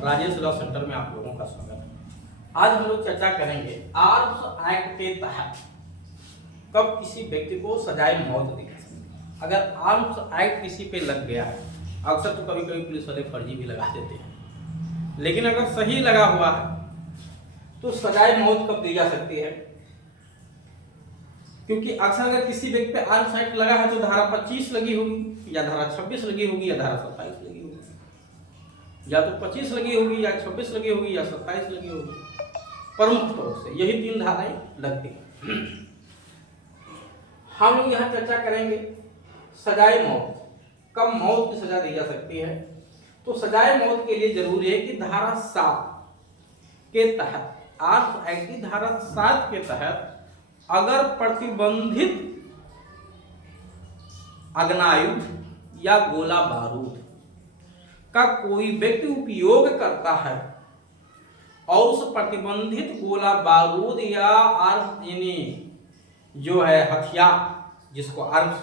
Rajesh law centre में आप लोगों का स्वागत है। आज हम लोग चर्चा करेंगे आर्म्स एक्ट के तहत कब किसी व्यक्ति को सजाए मौत दी जा सकती है। अगर आर्म्स एक्ट किसी पे लग गया है, अक्सर तो कभी कभी पुलिस वाले फर्जी भी लगा देते हैं, लेकिन अगर सही लगा हुआ है तो सजाए मौत कब दी जा सकती है। क्योंकि अक्सर अगर किसी व्यक्ति पे आर्म्स एक्ट लगा है तो धारा 25 लगी होगी या धारा 26 लगी होगी या धारा 27 लगी होगी, या तो 25 लगी होगी या 26 लगी होगी या 27 लगी होगी। प्रमुख तौर से यही 3 धाराएं लगती हैं। हम लोग यहाँ चर्चा करेंगे सजाए मौत, कब मौत की सजा दी जा सकती है। तो सजाए मौत के लिए जरूरी है कि धारा 7 के तहत, आर्म्स एक्ट की धारा 7 के तहत अगर प्रतिबंधित आग्नेयास्त्र या गोला बारूद का कोई व्यक्ति उपयोग करता है और उस प्रतिबंधित गोला बारूद या यानी जो है हथियार, जिसको आर्म्स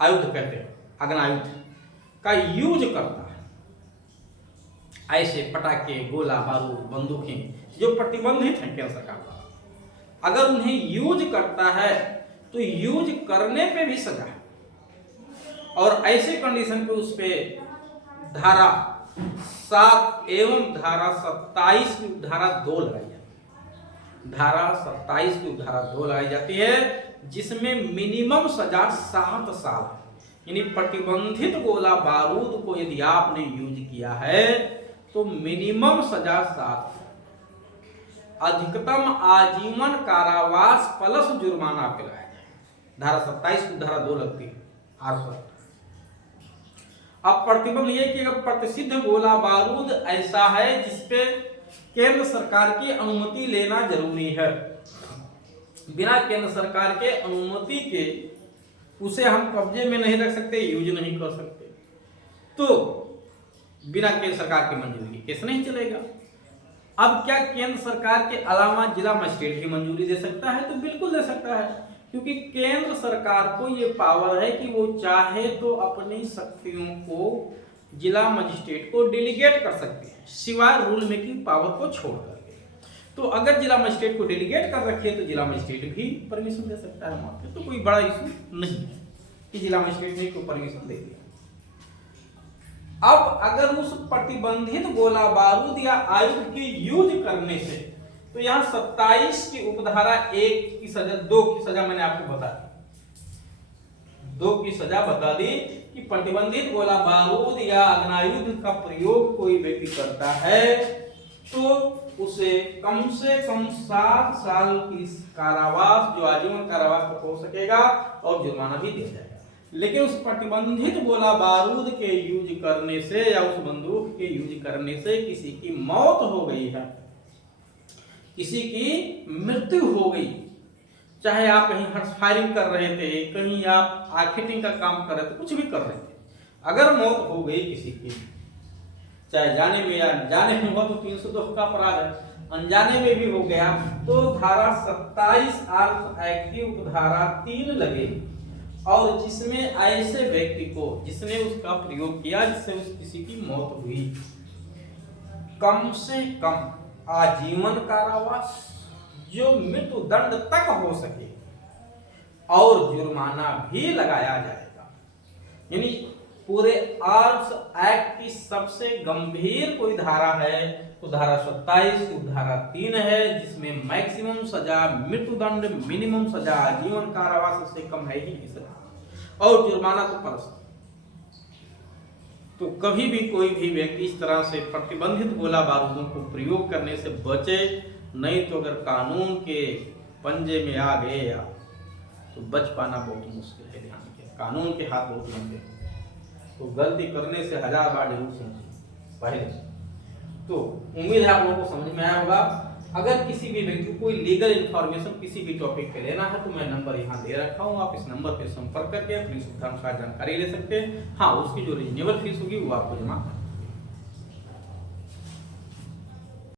आयुध कहते हैं, आग्नेयास्त्र का यूज करता है, ऐसे पटाखे, गोला बारूद, बंदूकें जो प्रतिबंधित हैं केंद्र सरकार द्वारा, अगर उन्हें यूज करता है तो यूज करने पे भी सजा है। और ऐसे कंडीशन पे उस पे धारा 7 एवं धारा 27 की धारा 2 लगाई जाती है। धारा 27 की धारा 2 लगाई जाती है, जिसमें मिनिमम सजा 7 साल है। यानी प्रतिबंधित गोला बारूद को यदि आपने यूज किया है तो मिनिमम सजा 7, अधिकतम आजीवन कारावास प्लस जुर्माना पे लगाया जाए। धारा 27 की धारा 2 लगती है आर्म्स। अब प्रतिबंध ये कि अगर प्रतिसिद्ध गोला बारूद ऐसा है जिसपे केंद्र सरकार की अनुमति लेना जरूरी है, बिना केंद्र सरकार के अनुमति के उसे हम कब्जे में नहीं रख सकते, यूज नहीं कर सकते, तो बिना केंद्र सरकार की मंजूरी के केस नहीं चलेगा। अब क्या केंद्र सरकार के अलावा जिला मजिस्ट्रेट भी मंजूरी दे सकता है? तो बिल्कुल दे सकता है, क्योंकि केंद्र सरकार को ये पावर है कि वो चाहे तो अपनी शक्तियों को जिला मजिस्ट्रेट को डेलीगेट कर सकते हैं, सिवाय रूल मेकिंग पावर को छोड़ करके। तो अगर जिला मजिस्ट्रेट को डेलीगेट कर रखे तो जिला मजिस्ट्रेट भी परमिशन दे सकता है मौत पे। तो कोई बड़ा इशू नहीं है कि जिला मजिस्ट्रेट ने को परमिशन दे दिया। अब अगर उस प्रतिबंधित गोला बारूद या आयुध के यूज करने से, तो यहाँ 27 की उपधारा 1 की सजा, 2 की सजा मैंने आपको बता दी, 2 की सजा बता दी कि प्रतिबंधित गोला बारूद या आग्नेयास्त्र का प्रयोग कोई व्यक्ति करता है तो उसे कम से कम 7 साल की कारावास, जो आजीवन कारावास तक हो सकेगा, और जुर्माना भी दिया जाएगा। लेकिन उस प्रतिबंधित गोला बारूद के यूज करने से या उस बंदूक के यूज करने से किसी की मौत हो गई है, किसी की मृत्यु हो गई, चाहे आप कहीं हर्ष फायरिंग कर रहे थे, कहीं आप आर्केटिंग का काम कर रहे थे, कुछ भी कर रहे थे, अगर मौत हो गई किसी की, चाहे जाने में या अनजाने में हो तो 302 का अपराध है, अनजाने में भी हो गया तो धारा 27 आर्म्स एक्ट की उपधारा 3 लगेगी। और जिसमें ऐसे व्यक्ति को जिसने उसका प्रयोग किया जिससे उस किसी की मौत हुई, कम से कम आजीवन कारावास जो मृत्यु दंड तक हो सके और जुर्माना भी लगाया जाएगा। यानी पूरे आर्म्स एक्ट की सबसे गंभीर कोई धारा है तो धारा 27 की धारा 3 है, जिसमें मैक्सिमम सजा मृत्युदंड, मिनिमम सजा आजीवन कारावास, उससे कम है ही नहीं सजा, और जुर्माना तो प्लस। तो कभी भी कोई भी व्यक्ति इस तरह से प्रतिबंधित गोला बारूदों को प्रयोग करने से बचे, नहीं तो अगर कानून के पंजे में आ गए तो बच पाना बहुत मुश्किल है। ध्यान रखिए, कानून के हाथ बहुत लंबे हैं, तो गलती करने से 1000 बार जरूर सोचिए पहले। तो उम्मीद है आप लोगों को समझ में आया होगा। अगर किसी भी व्यक्ति को कोई लीगल इन्फॉर्मेशन किसी भी टॉपिक पे लेना है तो मैं नंबर यहाँ दे रखा हूँ, आप इस नंबर पे संपर्क करके अपनी सुविधा अनुसार जानकारी ले सकते हैं। हाँ, उसकी जो रिजनेबल फीस होगी वो आपको जमा